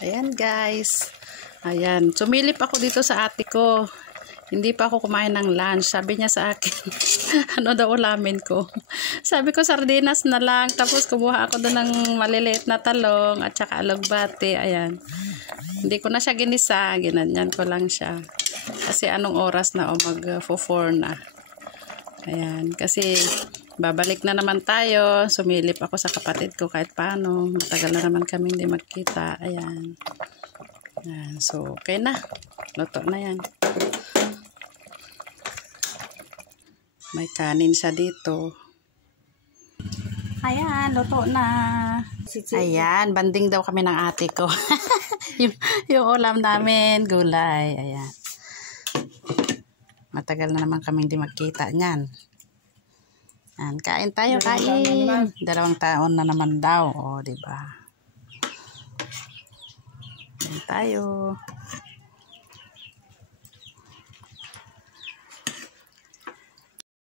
Ayan guys. Ayan. Sumilip ako dito sa ate ko. Hindi pa ako kumain ng lunch. Sabi niya sa akin, ano daw ulamin ko. Sabi ko sardinas na lang. Tapos kumuha ako doon ng maliliit na talong at saka alugbate. Ayan. Hindi ko na siya ginisa. Ginanyan ko lang siya. Kasi anong oras na o mag-4 na. Ayan. Kasi babalik na naman tayo. Sumilip ako sa kapatid ko kahit paano. Matagal na naman kami hindi magkita. Ayan. Ayan. So, okay na. Luto na yan. May kanin siya dito. Ayan, luto na. Ayan, banding daw kami ng ate ko. yung ulam namin, gulay. Ayan. Matagal na naman kami hindi magkita niyan. Ayan, kain tayo, kain. 2 taon na naman daw. O, diba? Kain tayo.